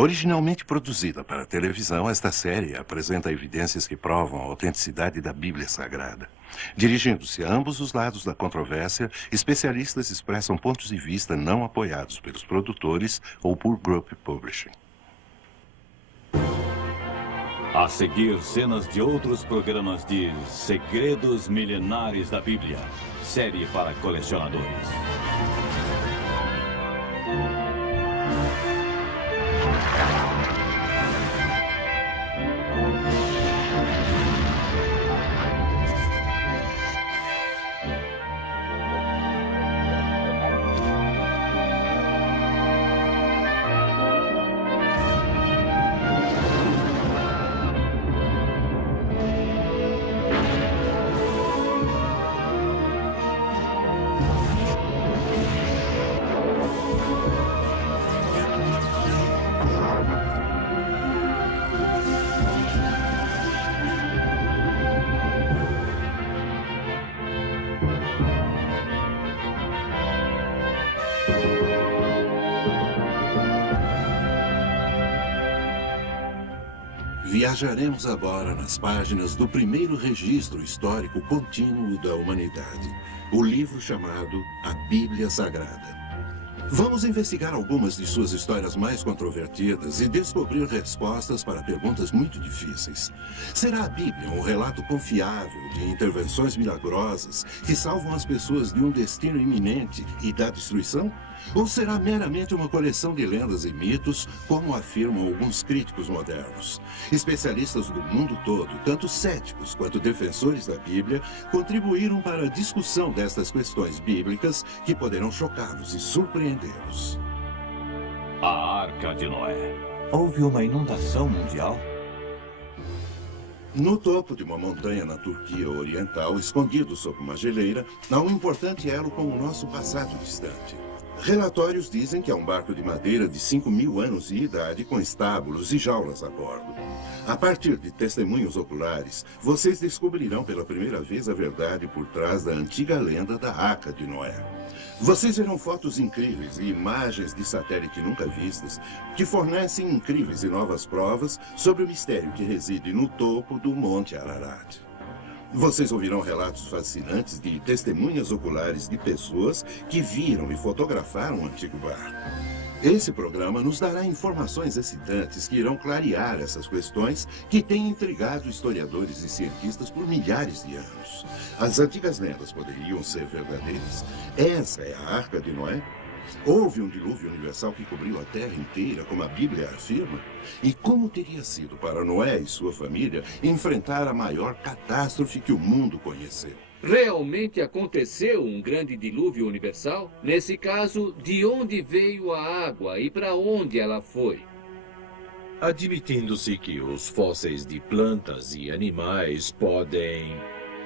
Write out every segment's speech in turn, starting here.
Originalmente produzida para televisão, esta série apresenta evidências que provam a autenticidade da Bíblia Sagrada. Dirigindo-se a ambos os lados da controvérsia, especialistas expressam pontos de vista não apoiados pelos produtores ou por Group Publishing. A seguir, cenas de outros programas de Segredos Milenares da Bíblia, série para colecionadores. Viajaremos agora nas páginas do primeiro registro histórico contínuo da humanidade, o livro chamado A Bíblia Sagrada. Vamos investigar algumas de suas histórias mais controvertidas e descobrir respostas para perguntas muito difíceis. Será a Bíblia um relato confiável de intervenções milagrosas que salvam as pessoas de um destino iminente e da destruição? Ou será meramente uma coleção de lendas e mitos, como afirmam alguns críticos modernos? Especialistas do mundo todo, tanto céticos quanto defensores da Bíblia, contribuíram para a discussão destas questões bíblicas que poderão chocá-los e surpreendê-los. A Arca de Noé. Houve uma inundação mundial? No topo de uma montanha na Turquia Oriental, escondido sob uma geleira, há um importante elo com o nosso passado distante. Relatórios dizem que é um barco de madeira de 5.000 anos de idade com estábulos e jaulas a bordo. A partir de testemunhos oculares, vocês descobrirão pela primeira vez a verdade por trás da antiga lenda da Arca de Noé. Vocês verão fotos incríveis e imagens de satélite nunca vistas que fornecem incríveis e novas provas sobre o mistério que reside no topo do Monte Ararat. Vocês ouvirão relatos fascinantes de testemunhas oculares de pessoas que viram e fotografaram o antigo barco. Esse programa nos dará informações excitantes que irão clarear essas questões que têm intrigado historiadores e cientistas por milhares de anos. As antigas lendas poderiam ser verdadeiras? Essa é a Arca de Noé? Houve um dilúvio universal que cobriu a Terra inteira, como a Bíblia afirma? E como teria sido para Noé e sua família enfrentar a maior catástrofe que o mundo conheceu? Realmente aconteceu um grande dilúvio universal? Nesse caso, de onde veio a água e para onde ela foi? Admitindo-se que os fósseis de plantas e animais podem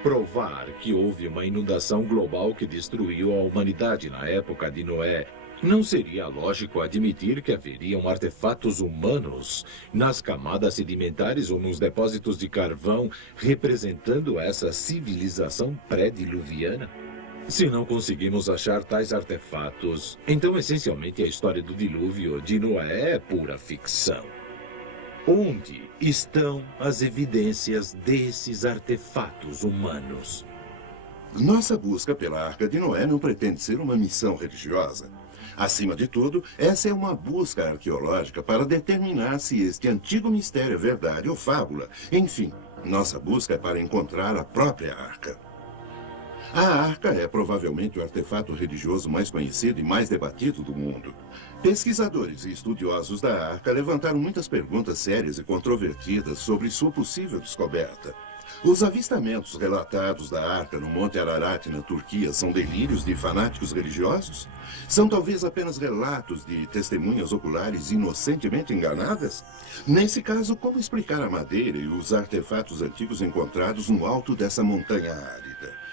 provar que houve uma inundação global que destruiu a humanidade na época de Noé, não seria lógico admitir que haveriam artefatos humanos nas camadas sedimentares ou nos depósitos de carvão representando essa civilização pré-diluviana? Se não conseguimos achar tais artefatos, então essencialmente a história do dilúvio de Noé é pura ficção. Onde estão as evidências desses artefatos humanos? Nossa busca pela Arca de Noé não pretende ser uma missão religiosa. Acima de tudo, essa é uma busca arqueológica para determinar se este antigo mistério é verdade ou fábula. Enfim, nossa busca é para encontrar a própria Arca. A Arca é provavelmente o artefato religioso mais conhecido e mais debatido do mundo. Pesquisadores e estudiosos da Arca levantaram muitas perguntas sérias e controvertidas sobre sua possível descoberta. Os avistamentos relatados da Arca no Monte Ararat, na Turquia, são delírios de fanáticos religiosos? São talvez apenas relatos de testemunhas oculares inocentemente enganadas? Nesse caso, como explicar a madeira e os artefatos antigos encontrados no alto dessa montanha árida?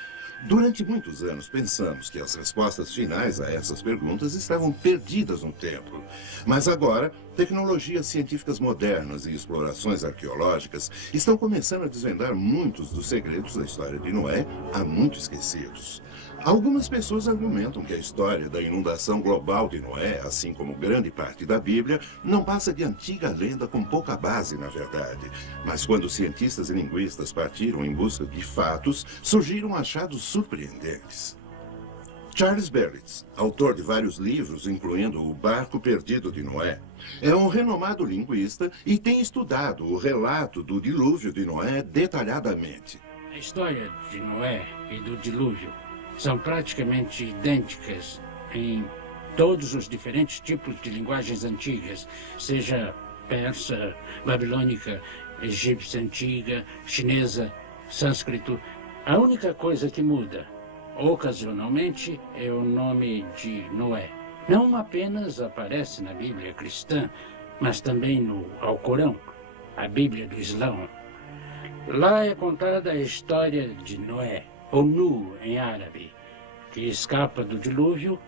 Durante muitos anos pensamos que as respostas finais a essas perguntas estavam perdidas no tempo. Mas agora tecnologias científicas modernas e explorações arqueológicas estão começando a desvendar muitos dos segredos da história de Noé, há muito esquecidos. Algumas pessoas argumentam que a história da inundação global de Noé, assim como grande parte da Bíblia, não passa de antiga lenda com pouca base na verdade. Mas quando cientistas e linguistas partiram em busca de fatos, surgiram achados surpreendentes. Charles Berlitz, autor de vários livros, incluindo O Barco Perdido de Noé, é um renomado linguista e tem estudado o relato do dilúvio de Noé detalhadamente. A história de Noé e do dilúvio são praticamente idênticas em todos os diferentes tipos de linguagens antigas, seja persa, babilônica, egípcia antiga, chinesa, sânscrito. A única coisa que muda, ocasionalmente, é o nome de Noé. Não apenas aparece na Bíblia cristã, mas também no Alcorão, a Bíblia do Islão. Lá é contada a história de Noé, ou Nu em árabe, que escapa do dilúvio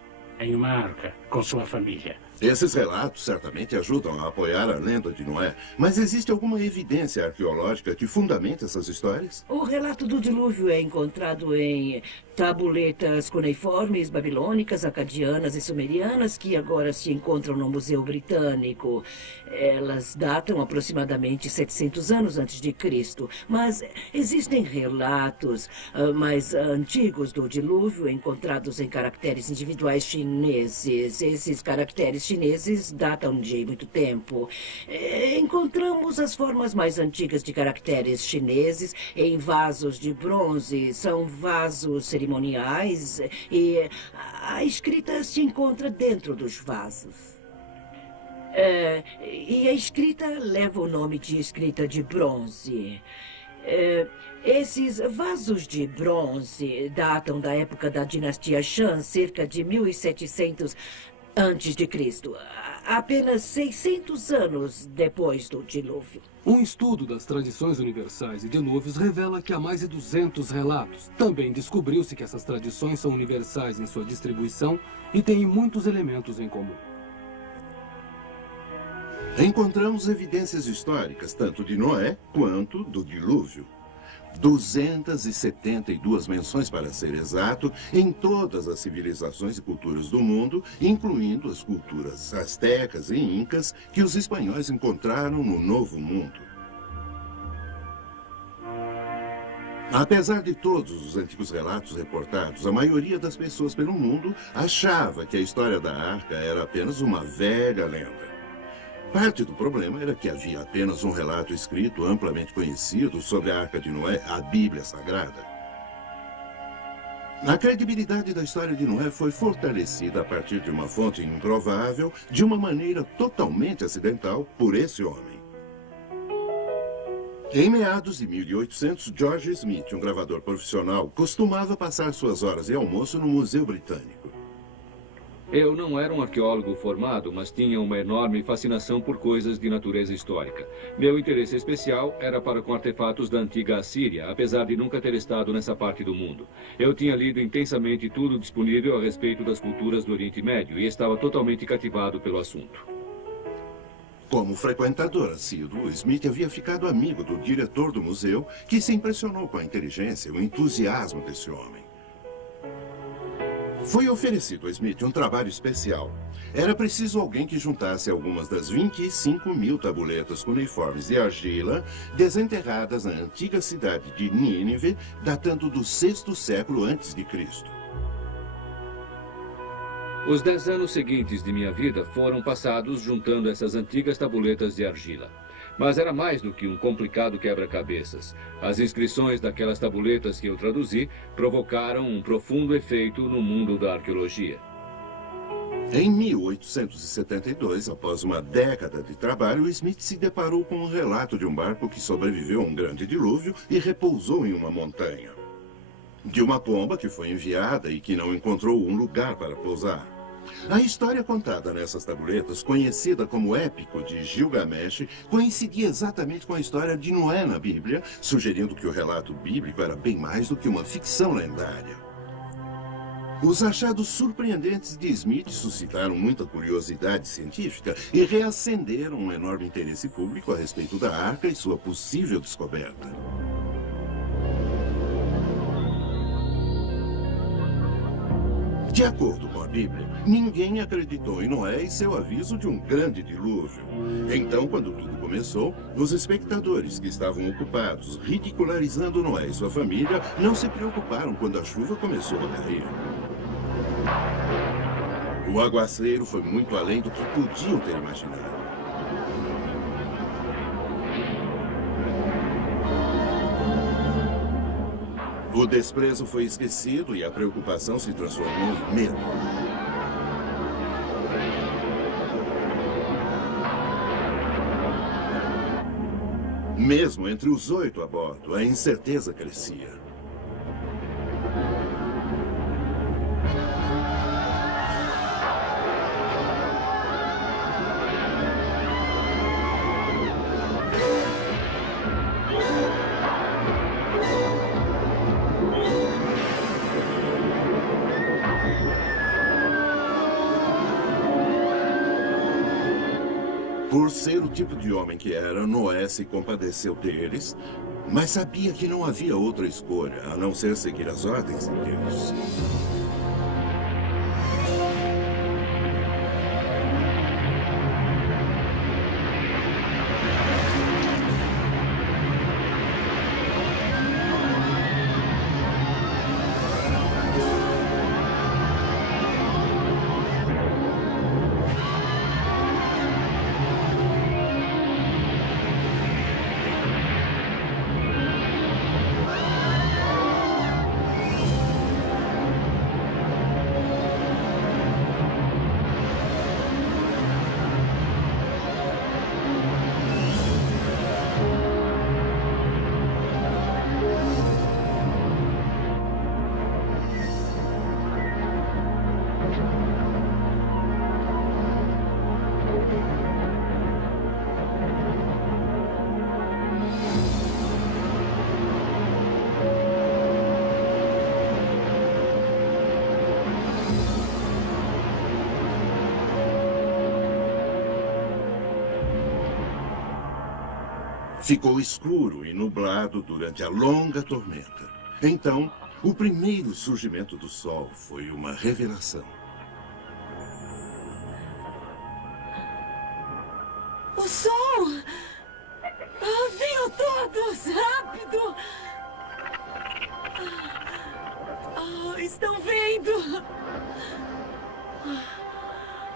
em uma arca com sua família. Esses relatos certamente ajudam a apoiar a lenda de Noé, mas existe alguma evidência arqueológica que fundamenta essas histórias? O relato do dilúvio é encontrado em tabuletas cuneiformes babilônicas, acadianas e sumerianas que agora se encontram no Museu Britânico. Elas datam aproximadamente 700 anos antes de Cristo, mas existem relatos mais antigos do dilúvio encontrados em caracteres individuais chineses. Esses caracteres chineses datam de muito tempo. Encontramos as formas mais antigas de caracteres chineses em vasos de bronze. São vasos cerimoniais e a escrita se encontra dentro dos vasos. E a escrita leva o nome de escrita de bronze. Esses vasos de bronze datam da época da dinastia Shang, cerca de 1700 antes de Cristo, apenas 600 anos depois do dilúvio. Um estudo das tradições universais e dilúvios revela que há mais de 200 relatos. Também descobriu-se que essas tradições são universais em sua distribuição e têm muitos elementos em comum. Encontramos evidências históricas tanto de Noé quanto do dilúvio. 272 menções, para ser exato, em todas as civilizações e culturas do mundo, incluindo as culturas astecas e incas que os espanhóis encontraram no Novo Mundo. Apesar de todos os antigos relatos reportados, a maioria das pessoas pelo mundo achava que a história da Arca era apenas uma velha lenda. Parte do problema era que havia apenas um relato escrito amplamente conhecido sobre a Arca de Noé, a Bíblia Sagrada. A credibilidade da história de Noé foi fortalecida a partir de uma fonte improvável, de uma maneira totalmente acidental, por esse homem. Em meados de 1800, George Smith, um gravador profissional, costumava passar suas horas de almoço no Museu Britânico. Eu não era um arqueólogo formado, mas tinha uma enorme fascinação por coisas de natureza histórica. Meu interesse especial era para com artefatos da antiga Assíria, apesar de nunca ter estado nessa parte do mundo. Eu tinha lido intensamente tudo disponível a respeito das culturas do Oriente Médio e estava totalmente cativado pelo assunto. Como frequentador assíduo, Smith havia ficado amigo do diretor do museu, que se impressionou com a inteligência e o entusiasmo desse homem. Foi oferecido a Smith um trabalho especial. Era preciso alguém que juntasse algumas das 25.000 tabuletas cuneiformes de argila desenterradas na antiga cidade de Nínive, datando do 6º século antes de Cristo. Os 10 anos seguintes de minha vida foram passados juntando essas antigas tabuletas de argila. Mas era mais do que um complicado quebra-cabeças. As inscrições daquelas tabuletas que eu traduzi provocaram um profundo efeito no mundo da arqueologia. Em 1872, após uma década de trabalho, Smith se deparou com um relato de um barco que sobreviveu a um grande dilúvio e repousou em uma montanha. De uma pomba que foi enviada e que não encontrou um lugar para pousar. A história contada nessas tabuletas, conhecida como Épico de Gilgamesh, coincidia exatamente com a história de Noé na Bíblia, sugerindo que o relato bíblico era bem mais do que uma ficção lendária. Os achados surpreendentes de Smith suscitaram muita curiosidade científica e reacenderam um enorme interesse público a respeito da arca e sua possível descoberta. De acordo com a Bíblia, ninguém acreditou em Noé e seu aviso de um grande dilúvio. Então, quando tudo começou, os espectadores que estavam ocupados ridicularizando Noé e sua família não se preocuparam quando a chuva começou a cair. O aguaceiro foi muito além do que podiam ter imaginado. O desprezo foi esquecido e a preocupação se transformou em medo. Mesmo entre os 8 a bordo, a incerteza crescia. Por ser o tipo de homem que era, Noé se compadeceu deles, mas sabia que não havia outra escolha a não ser seguir as ordens de Deus. Ficou escuro e nublado durante a longa tormenta. Então, o primeiro surgimento do sol foi uma revelação. O sol! Venham todos! Rápido! Estão vendo?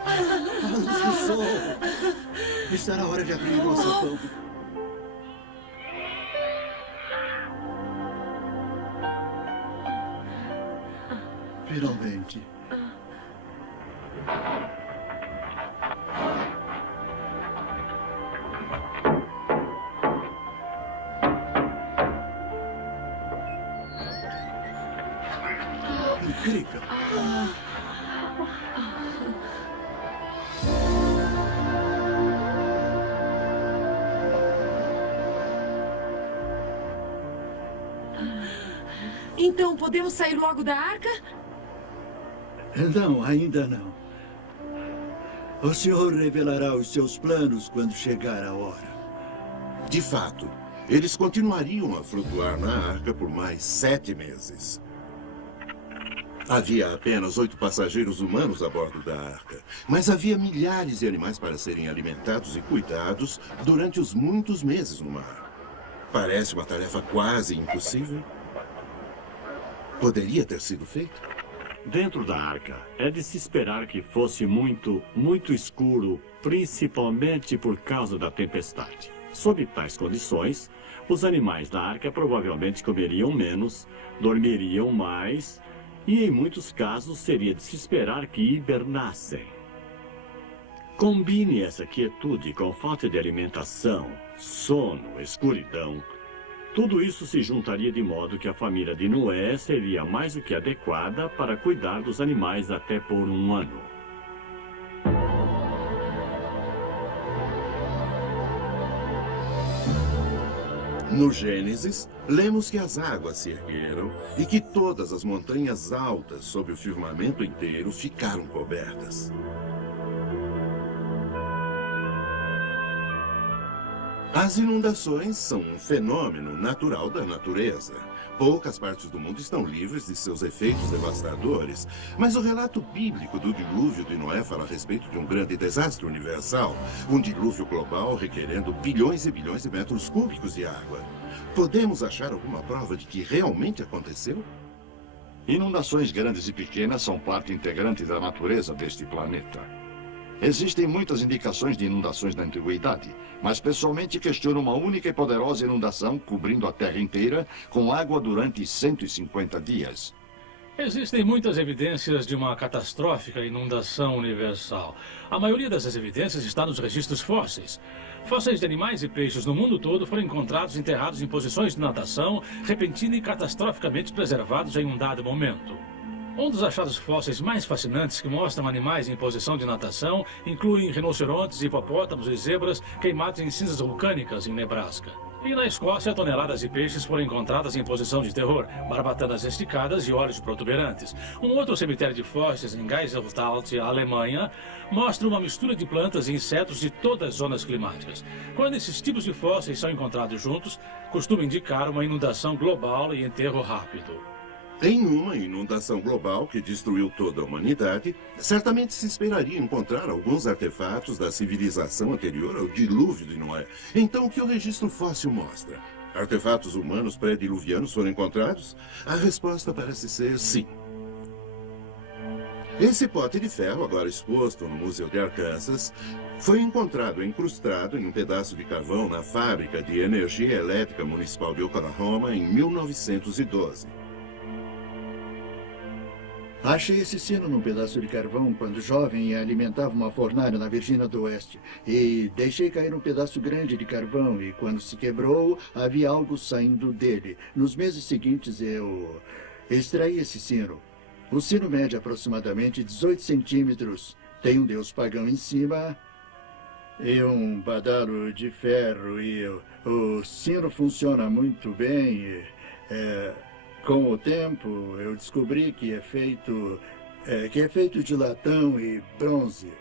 A luz do sol! Está na hora de abrir o sapão. Finalmente. Incrível. Então, podemos sair logo da arca? Não, ainda não. O senhor revelará os seus planos quando chegar a hora. De fato, eles continuariam a flutuar na arca por mais 7 meses. Havia apenas 8 passageiros humanos a bordo da arca, mas havia milhares de animais para serem alimentados e cuidados durante os muitos meses no mar. Parece uma tarefa quase impossível. Poderia ter sido feito? Dentro da arca, é de se esperar que fosse muito escuro, principalmente por causa da tempestade. Sob tais condições, os animais da arca provavelmente comeriam menos, dormiriam mais e, em muitos casos, seria de se esperar que hibernassem. Combine essa quietude com falta de alimentação, sono, escuridão. Tudo isso se juntaria de modo que a família de Noé seria mais do que adequada para cuidar dos animais até por um ano. No Gênesis, lemos que as águas se ergueram e que todas as montanhas altas sob o firmamento inteiro ficaram cobertas. As inundações são um fenômeno natural da natureza. Poucas partes do mundo estão livres de seus efeitos devastadores, mas o relato bíblico do dilúvio de Noé fala a respeito de um grande desastre universal, um dilúvio global requerendo bilhões e bilhões de metros cúbicos de água. Podemos achar alguma prova de que realmente aconteceu? Inundações grandes e pequenas são parte integrante da natureza deste planeta. Existem muitas indicações de inundações na antiguidade, mas pessoalmente questiono uma única e poderosa inundação cobrindo a Terra inteira com água durante 150 dias. Existem muitas evidências de uma catastrófica inundação universal. A maioria dessas evidências está nos registros fósseis. Fósseis de animais e peixes no mundo todo foram encontrados enterrados em posições de natação, repentina e catastroficamente preservados em um dado momento. Um dos achados fósseis mais fascinantes que mostram animais em posição de natação incluem rinocerontes, hipopótamos e zebras queimados em cinzas vulcânicas em Nebraska. E na Escócia, toneladas de peixes foram encontradas em posição de terror, barbatanas esticadas e olhos protuberantes. Um outro cemitério de fósseis em Geiselstadt, Alemanha, mostra uma mistura de plantas e insetos de todas as zonas climáticas. Quando esses tipos de fósseis são encontrados juntos, costuma indicar uma inundação global e enterro rápido. Em uma inundação global que destruiu toda a humanidade, certamente se esperaria encontrar alguns artefatos da civilização anterior ao dilúvio de Noé. Então, o que o registro fóssil mostra? Artefatos humanos pré-diluvianos foram encontrados? A resposta parece ser sim. Esse pote de ferro, agora exposto no Museu de Arkansas, foi encontrado incrustado em um pedaço de carvão na fábrica de energia elétrica municipal de Oklahoma em 1912. Achei esse sino num pedaço de carvão quando jovem e alimentava uma fornalha na Virgínia do Oeste. E deixei cair um pedaço grande de carvão e quando se quebrou, havia algo saindo dele. Nos meses seguintes eu extraí esse sino. O sino mede aproximadamente 18 centímetros. Tem um deus pagão em cima e um badalo de ferro. E o sino funciona muito bem. Com o tempo, eu descobri que é feito de latão e bronze,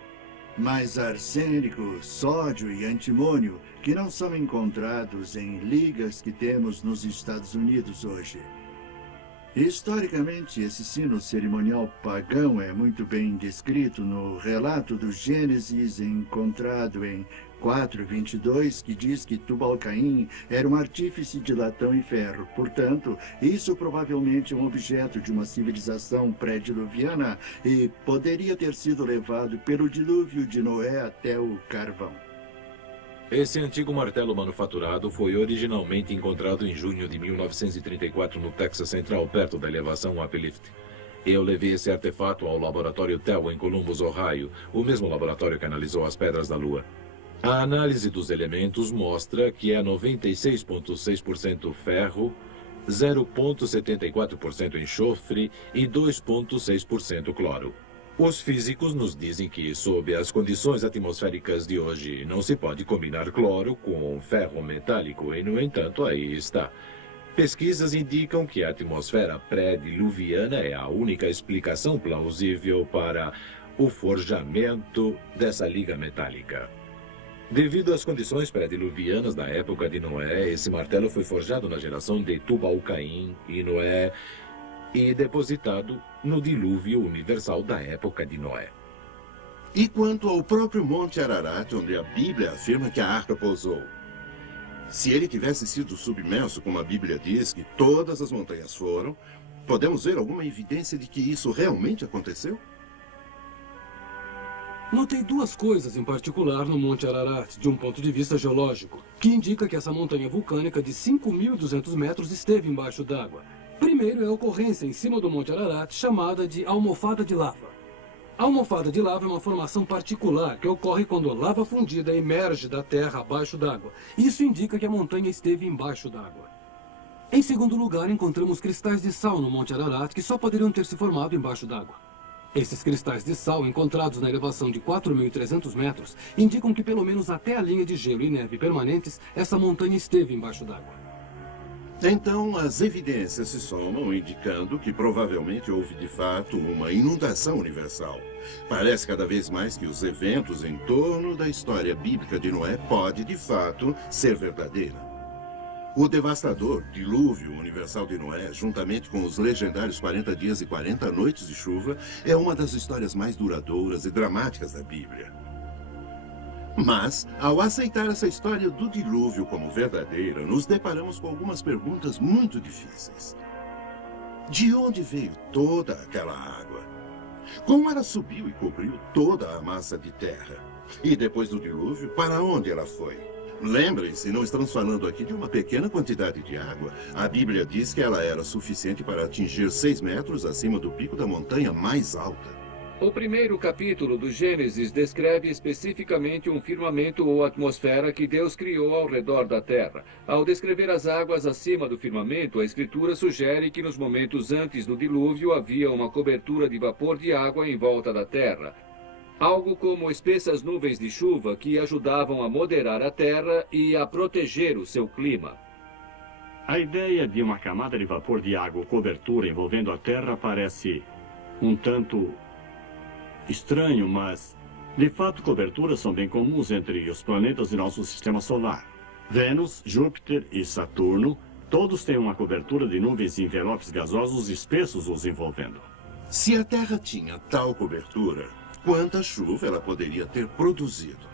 mas arsênico, sódio e antimônio, que não são encontrados em ligas que temos nos Estados Unidos hoje. Historicamente, esse sino cerimonial pagão é muito bem descrito no relato do Gênesis encontrado em 4:22, que diz que Tubal-Caim era um artífice de latão e ferro. Portanto, isso provavelmente é um objeto de uma civilização pré-diluviana e poderia ter sido levado pelo dilúvio de Noé até o carvão. Esse antigo martelo manufaturado foi originalmente encontrado em junho de 1934 no Texas Central, perto da elevação Uplift. Eu levei esse artefato ao laboratório TEL em Columbus, Ohio, o mesmo laboratório que analisou as pedras da Lua. A análise dos elementos mostra que é 96,6% ferro, 0,74% enxofre e 2,6% cloro. Os físicos nos dizem que, sob as condições atmosféricas de hoje, não se pode combinar cloro com ferro metálico e, no entanto, aí está. Pesquisas indicam que a atmosfera pré-diluviana é a única explicação plausível para o forjamento dessa liga metálica. Devido às condições pré-diluvianas da época de Noé, esse martelo foi forjado na geração de Tubal-Caim e Noé e depositado no dilúvio universal da época de Noé. E quanto ao próprio Monte Ararat, onde a Bíblia afirma que a arca pousou? Se ele tivesse sido submerso, como a Bíblia diz que todas as montanhas foram, podemos ver alguma evidência de que isso realmente aconteceu? Notei duas coisas em particular no Monte Ararat, de um ponto de vista geológico, que indica que essa montanha vulcânica de 5.200 metros esteve embaixo d'água. Primeiro é a ocorrência em cima do Monte Ararat chamada de almofada de lava. A almofada de lava é uma formação particular que ocorre quando a lava fundida emerge da terra abaixo d'água. Isso indica que a montanha esteve embaixo d'água. Em segundo lugar, encontramos cristais de sal no Monte Ararat que só poderiam ter se formado embaixo d'água. Esses cristais de sal, encontrados na elevação de 4.300 metros, indicam que pelo menos até a linha de gelo e neve permanentes, essa montanha esteve embaixo d'água. Então, as evidências se somam, indicando que provavelmente houve de fato uma inundação universal. Parece cada vez mais que os eventos em torno da história bíblica de Noé pode, de fato, ser verdadeira. O devastador dilúvio universal de Noé, juntamente com os legendários 40 dias e 40 noites de chuva, é uma das histórias mais duradouras e dramáticas da Bíblia. Mas, ao aceitar essa história do dilúvio como verdadeira, nos deparamos com algumas perguntas muito difíceis. De onde veio toda aquela água? Como ela subiu e cobriu toda a massa de terra? E depois do dilúvio, para onde ela foi? Lembrem-se, não estamos falando aqui de uma pequena quantidade de água. A Bíblia diz que ela era suficiente para atingir 6 metros acima do pico da montanha mais alta. O primeiro capítulo do Gênesis descreve especificamente um firmamento ou atmosfera que Deus criou ao redor da Terra. Ao descrever as águas acima do firmamento, a Escritura sugere que nos momentos antes do dilúvio havia uma cobertura de vapor de água em volta da Terra. Algo como espessas nuvens de chuva que ajudavam a moderar a Terra e a proteger o seu clima. A ideia de uma camada de vapor de água ou cobertura envolvendo a Terra parece um tanto estranho, mas, de fato, coberturas são bem comuns entre os planetas de nosso sistema solar. Vênus, Júpiter e Saturno, todos têm uma cobertura de nuvens e envelopes gasosos espessos os envolvendo. Se a Terra tinha tal cobertura, quanta chuva ela poderia ter produzido?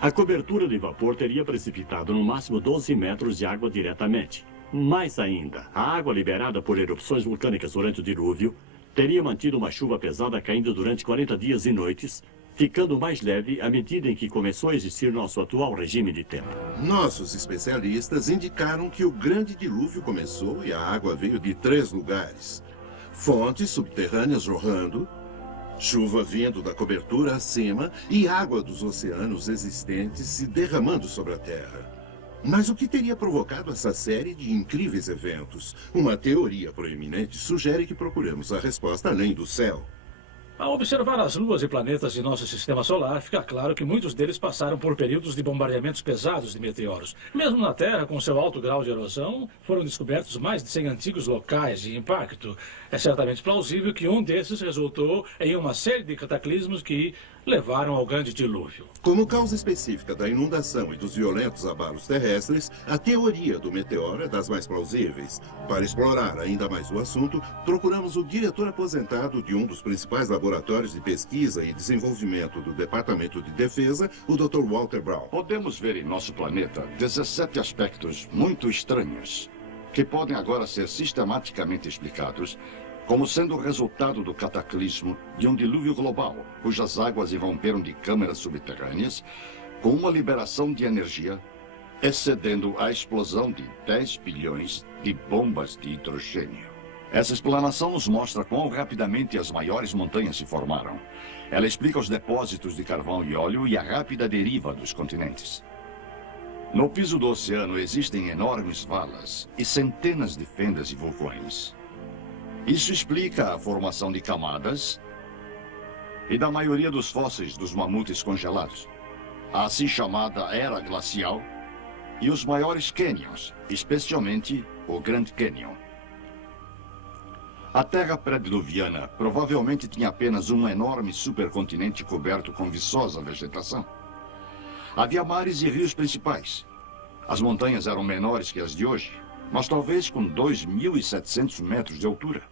A cobertura de vapor teria precipitado no máximo 12 metros de água diretamente. Mais ainda, a água liberada por erupções vulcânicas durante o dilúvio teria mantido uma chuva pesada caindo durante 40 dias e noites, ficando mais leve à medida em que começou a existir nosso atual regime de tempo. Nossos especialistas indicaram que o grande dilúvio começou e a água veio de 3 lugares. Fontes subterrâneas jorrando, chuva vindo da cobertura acima e água dos oceanos existentes se derramando sobre a Terra. Mas o que teria provocado essa série de incríveis eventos? Uma teoria proeminente sugere que procuremos a resposta além do céu. Ao observar as luas e planetas de nosso sistema solar, fica claro que muitos deles passaram por períodos de bombardeamentos pesados de meteoros. Mesmo na Terra, com seu alto grau de erosão, foram descobertos mais de 100 antigos locais de impacto. É certamente plausível que um desses resultou em uma série de cataclismos que levaram ao grande dilúvio. Como causa específica da inundação e dos violentos abalos terrestres, a teoria do meteoro é das mais plausíveis. Para explorar ainda mais o assunto, procuramos o diretor aposentado de um dos principais laboratórios de pesquisa e desenvolvimento do Departamento de Defesa, o Dr. Walter Brown. Podemos ver em nosso planeta 17 aspectos muito estranhos que podem agora ser sistematicamente explicados como sendo o resultado do cataclismo de um dilúvio global, cujas águas irromperam de câmeras subterrâneas com uma liberação de energia excedendo a explosão de 10 bilhões de bombas de hidrogênio. Essa explanação nos mostra quão rapidamente as maiores montanhas se formaram. Ela explica os depósitos de carvão e óleo e a rápida deriva dos continentes. No piso do oceano existem enormes valas e centenas de fendas e vulcões. Isso explica a formação de camadas e da maioria dos fósseis dos mamutes congelados, a assim chamada Era Glacial e os maiores cânions, especialmente o Grand Canyon. A Terra pré-diluviana provavelmente tinha apenas um enorme supercontinente coberto com viçosa vegetação. Havia mares e rios principais. As montanhas eram menores que as de hoje, mas talvez com 2.700 metros de altura.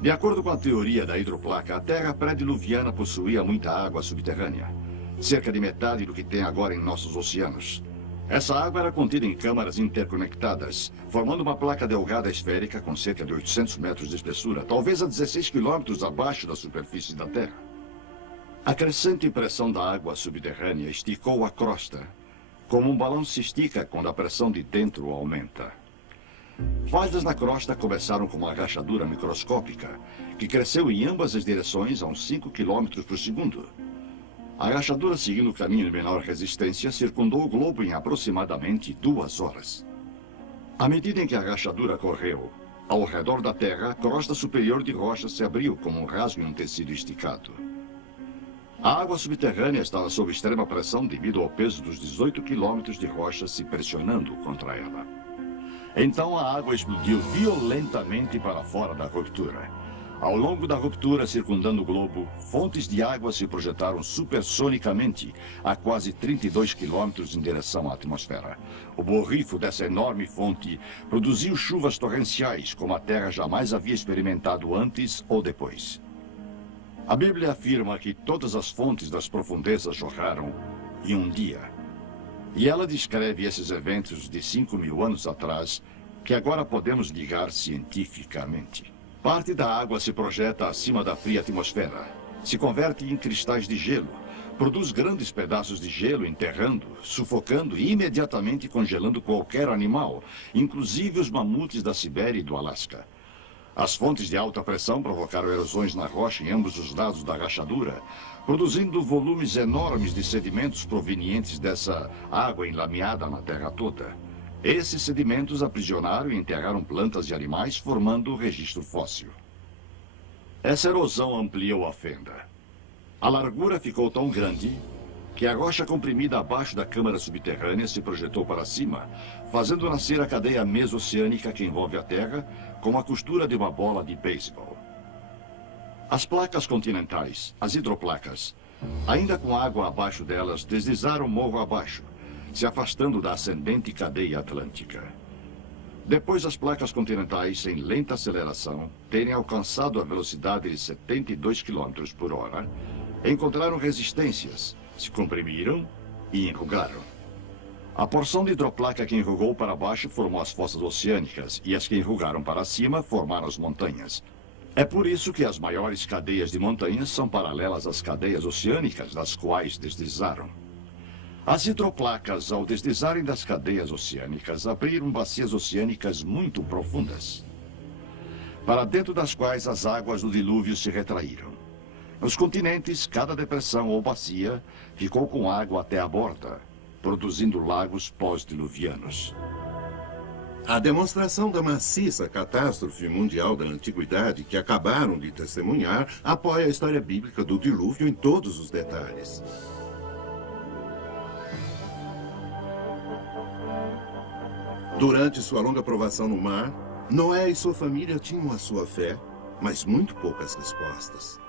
De acordo com a teoria da hidroplaca, a Terra pré-diluviana possuía muita água subterrânea, cerca de metade do que tem agora em nossos oceanos. Essa água era contida em câmaras interconectadas, formando uma placa delgada esférica com cerca de 800 metros de espessura, talvez a 16 quilômetros abaixo da superfície da Terra. A crescente pressão da água subterrânea esticou a crosta, como um balão se estica quando a pressão de dentro aumenta. Falhas na crosta começaram com uma rachadura microscópica, que cresceu em ambas as direções a uns 5 km por segundo. A rachadura, seguindo o caminho de menor resistência, circundou o globo em aproximadamente 2 horas. À medida em que a rachadura correu, ao redor da Terra, a crosta superior de rocha se abriu como um rasgo em um tecido esticado. A água subterrânea estava sob extrema pressão devido ao peso dos 18 quilômetros de rocha se pressionando contra ela. Então a água explodiu violentamente para fora da ruptura. Ao longo da ruptura circundando o globo, fontes de água se projetaram supersonicamente a quase 32 quilômetros em direção à atmosfera. O borrifo dessa enorme fonte produziu chuvas torrenciais como a Terra jamais havia experimentado antes ou depois. A Bíblia afirma que todas as fontes das profundezas jorraram em um dia. E ela descreve esses eventos de 5.000 anos atrás, que agora podemos ligar cientificamente. Parte da água se projeta acima da fria atmosfera, se converte em cristais de gelo, produz grandes pedaços de gelo enterrando, sufocando e imediatamente congelando qualquer animal, inclusive os mamutes da Sibéria e do Alasca. As fontes de alta pressão provocaram erosões na rocha em ambos os lados da rachadura, produzindo volumes enormes de sedimentos provenientes dessa água enlameada na terra toda. Esses sedimentos aprisionaram e enterraram plantas e animais, formando o registro fóssil. Essa erosão ampliou a fenda. A largura ficou tão grande que a rocha comprimida abaixo da câmara subterrânea se projetou para cima, fazendo nascer a cadeia mesoceânica que envolve a Terra, como a costura de uma bola de beisebol. As placas continentais, as hidroplacas, ainda com água abaixo delas, deslizaram morro abaixo, se afastando da ascendente cadeia atlântica. Depois as placas continentais, em lenta aceleração, terem alcançado a velocidade de 72 km por hora, encontraram resistências, se comprimiram e enrugaram. A porção de hidroplaca que enrugou para baixo formou as fossas oceânicas e as que enrugaram para cima formaram as montanhas. É por isso que as maiores cadeias de montanhas são paralelas às cadeias oceânicas, das quais deslizaram. As hidroplacas, ao deslizarem das cadeias oceânicas, abriram bacias oceânicas muito profundas, para dentro das quais as águas do dilúvio se retraíram. Nos continentes, cada depressão ou bacia ficou com água até a borda, produzindo lagos pós-diluvianos. A demonstração da maciça catástrofe mundial da antiguidade que acabaram de testemunhar apoia a história bíblica do dilúvio em todos os detalhes. Durante sua longa provação no mar, Noé e sua família tinham a sua fé, mas muito poucas respostas.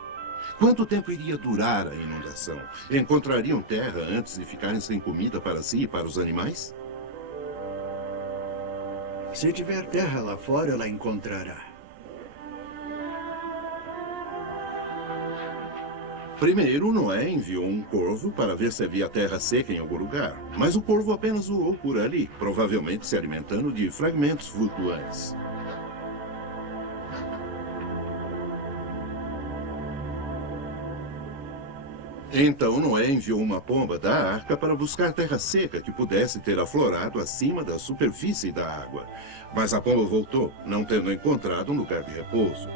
Quanto tempo iria durar a inundação? Encontrariam terra antes de ficarem sem comida para si e para os animais? Se tiver terra lá fora, ela encontrará. Primeiro, Noé enviou um corvo para ver se havia terra seca em algum lugar. Mas o corvo apenas voou por ali, provavelmente se alimentando de fragmentos flutuantes. Então Noé enviou uma pomba da arca para buscar terra seca que pudesse ter aflorado acima da superfície da água. Mas a pomba voltou, não tendo encontrado um lugar de repouso.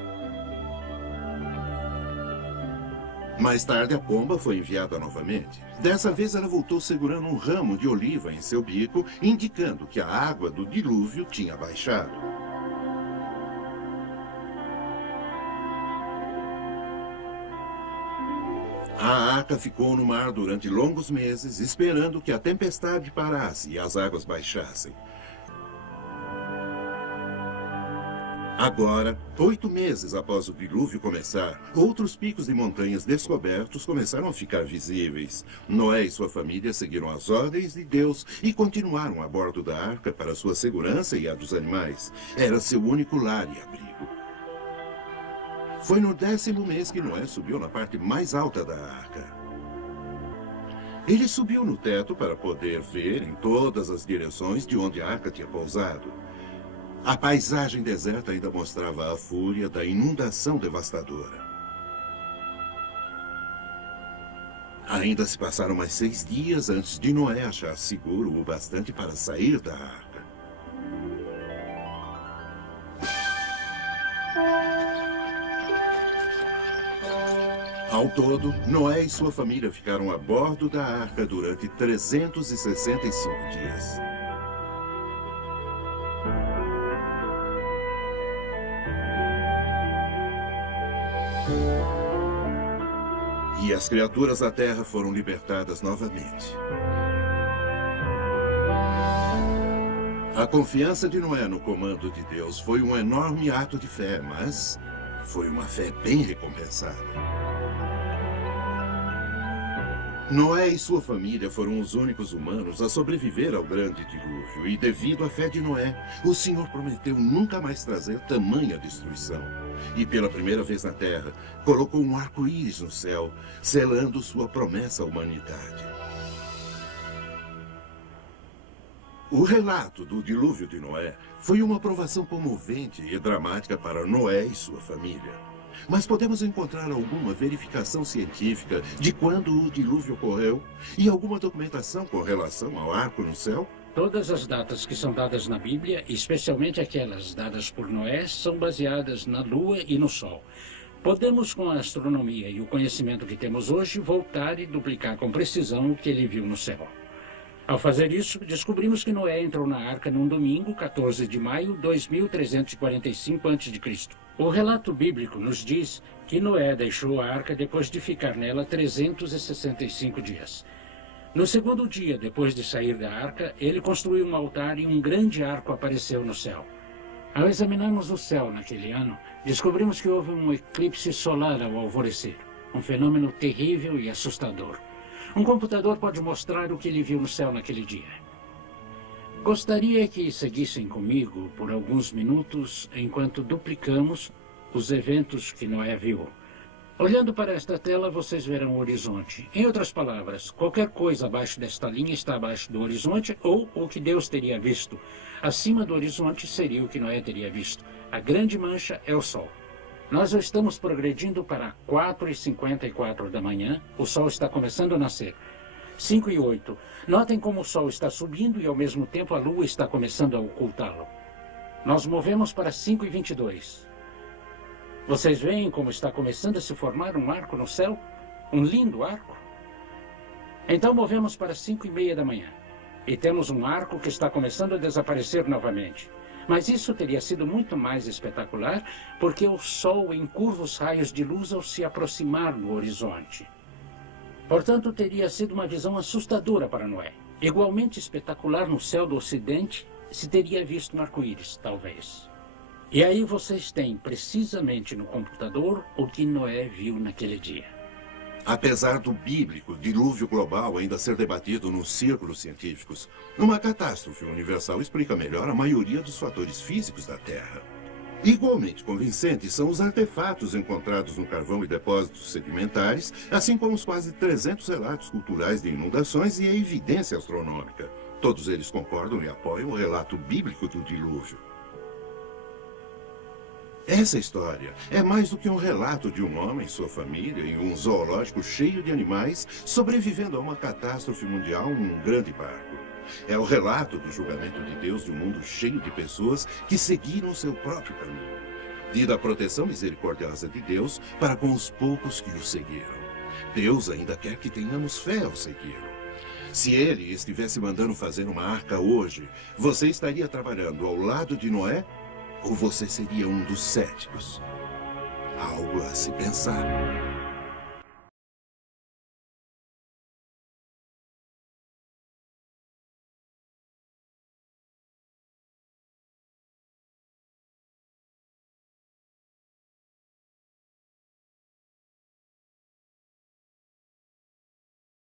Mais tarde, a pomba foi enviada novamente. Dessa vez, ela voltou segurando um ramo de oliva em seu bico, indicando que a água do dilúvio tinha baixado. A arca ficou no mar durante longos meses, esperando que a tempestade parasse e as águas baixassem. Agora, 8 meses após o dilúvio começar, outros picos de montanhas descobertos começaram a ficar visíveis. Noé e sua família seguiram as ordens de Deus e continuaram a bordo da arca para sua segurança e a dos animais. Era seu único lar e abrigo. Foi no 10º mês que Noé subiu na parte mais alta da arca. Ele subiu no teto para poder ver em todas as direções de onde a arca tinha pousado. A paisagem deserta ainda mostrava a fúria da inundação devastadora. Ainda se passaram mais 6 dias antes de Noé achar seguro o bastante para sair da arca. Ao todo, Noé e sua família ficaram a bordo da arca durante 365 dias. E E as criaturas da terra foram libertadas novamente. A confiança de Noé no comando de Deus foi um enorme ato de fé, mas foi uma fé bem recompensada. Noé e sua família foram os únicos humanos a sobreviver ao grande dilúvio, e devido à fé de Noé, o Senhor prometeu nunca mais trazer tamanha destruição. E pela primeira vez na Terra, colocou um arco-íris no céu, selando sua promessa à humanidade. O relato do dilúvio de Noé foi uma provação comovente e dramática para Noé e sua família. Mas podemos encontrar alguma verificação científica de quando o dilúvio ocorreu e alguma documentação com relação ao arco no céu? Todas as datas que são dadas na Bíblia, especialmente aquelas dadas por Noé, são baseadas na Lua e no Sol. Podemos, com a astronomia e o conhecimento que temos hoje, voltar e duplicar com precisão o que ele viu no céu. Ao fazer isso, descobrimos que Noé entrou na arca num domingo, 14 de maio de 2345 a.C. O relato bíblico nos diz que Noé deixou a arca depois de ficar nela 365 dias. No segundo dia, depois de sair da arca, ele construiu um altar e um grande arco apareceu no céu. Ao examinarmos o céu naquele ano, descobrimos que houve um eclipse solar ao alvorecer, um fenômeno terrível e assustador. Um computador pode mostrar o que ele viu no céu naquele dia. Gostaria que seguissem comigo por alguns minutos enquanto duplicamos os eventos que Noé viu. Olhando para esta tela, vocês verão o horizonte. Em outras palavras, qualquer coisa abaixo desta linha está abaixo do horizonte ou o que Deus teria visto. Acima do horizonte seria o que Noé teria visto. A grande mancha é o Sol. Nós estamos progredindo para 4h54 da manhã. O Sol está começando a nascer. 5h08. Notem como o Sol está subindo e, ao mesmo tempo, a Lua está começando a ocultá-lo. Nós movemos para 5h22. Vocês veem como está começando a se formar um arco no céu? Um lindo arco? Então movemos para 5h30 da manhã. E temos um arco que está começando a desaparecer novamente. Mas isso teria sido muito mais espetacular porque o Sol encurva os raios de luz ao se aproximar do horizonte. Portanto, teria sido uma visão assustadora para Noé. Igualmente espetacular no céu do ocidente, se teria visto um arco-íris, talvez. E aí vocês têm, precisamente no computador, o que Noé viu naquele dia. Apesar do bíblico dilúvio global ainda ser debatido nos círculos científicos, uma catástrofe universal explica melhor a maioria dos fatores físicos da Terra. Igualmente convincentes são os artefatos encontrados no carvão e depósitos sedimentares, assim como os quase 300 relatos culturais de inundações e a evidência astronômica. Todos eles concordam e apoiam o relato bíblico do dilúvio. Essa história é mais do que um relato de um homem, sua família e um zoológico cheio de animais sobrevivendo a uma catástrofe mundial num grande barco. É o relato do julgamento de Deus de um mundo cheio de pessoas que seguiram seu próprio caminho, e da proteção misericordiosa de Deus para com os poucos que o seguiram. Deus ainda quer que tenhamos fé ao segui-lo. Se ele estivesse mandando fazer uma arca hoje, você estaria trabalhando ao lado de Noé ou você seria um dos céticos? Algo a se pensar.